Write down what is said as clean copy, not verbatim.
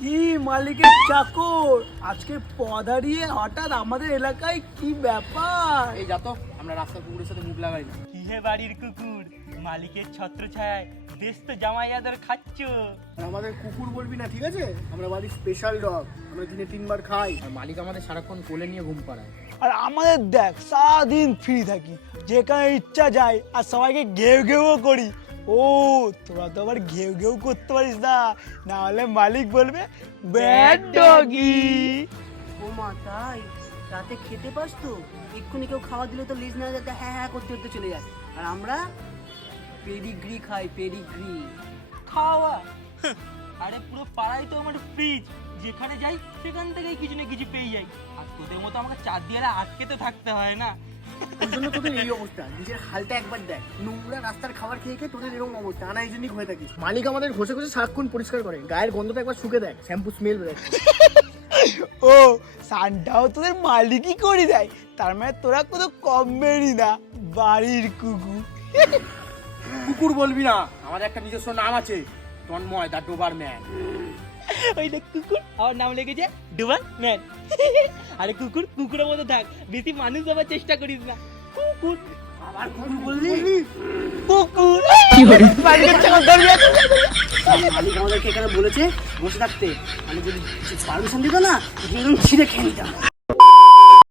কি মালিকের চাকর আজকে পদারিয়ে হঠাৎ আমাদের এলাকায় কি ব্যাপার? এই যা তো, আমরা রাস্তার কুকুরের সাথে মুখ লাগাই না। কি হে বাড়ির কুকুর, মালিকের ছত্র ছায় দেশ তো জামাই আদর খাচ্ছ। আমাদের কুকুর বলবি না, ঠিক আছে? আমরা বাড়ির স্পেশাল ডগ, আমরা দিনে 3 বার খাই। আর মালিক আমাদের সারাক্ষণ কোলে নিয়ে ঘুম পাড়ায়। আর আমাদের দেখ সারাদিন ফ্রি থাকি, যেখানে ইচ্ছা যাই আর সবাইকে ঘেউ ঘেউও করি। ও তোরা তো আবার ঘেউ ঘেউ করতে পারিস না, না হলে মালিক বলবে ব্যাড ডগি। ও মা তাই? রাতে খেতে পাস তো? এক্ষুনি কেউ খাওয়া দিলে তো লিজ না যাতে হ্যাঁ হ্যাঁ করতে করতে চলে যায়। আর আমরা পেডিগ্রি খাই, পেডিগ্রি। খাওয়া আরে পুরো পাড়াই তো আমার ফ্রিজ, যেখানে যাই সেখান থেকেই কিছু না কিছু পেয়ে যাই। আর তোদের মতো আমাকে 4 দেয়ালে আটকে তো থাকতে হয় না। ওই জন্য তোদের এই অবস্থা, নিজের হালটা একবার দেখ। নোংরা রাস্তার খাবার খেয়ে খেয়ে তোদের এরকম অবস্থা, আনাইজেনিক হয়ে থাকিস। মালিক আমাদের ঘষে ঘষে সারাক্ষণ পরিষ্কার করে, গায়ের গন্ধটা একবার শুকে দেখ, শ্যাম্পু স্মেল বেরোয়। ও সানটাও তোদের মালিকই করে দেয়, তার মানে তোরা কোনো কম বেরি না বাড়ির কুকুর। কুকুর বলবি না, আমাদের একটা নিজস্ব নাম আছে, তন্ময় দা ডোবার ম্যান। ওই দেখ কুকুর, আমার নাম লেগেছে ডুবার ম্যান। আরে কুকুর কুকুরের মতো থাক, বেশি মানুষ হবার চেষ্টা করিস না। কুকুর আবার কুকুর বললি? কুকুর মালিক আমাদেরকে এখানে বলেছে বসে থাকতে, আমি যদি পারমিশন দিত না এরকম ছিঁড়ে খেয়ে নিতাম।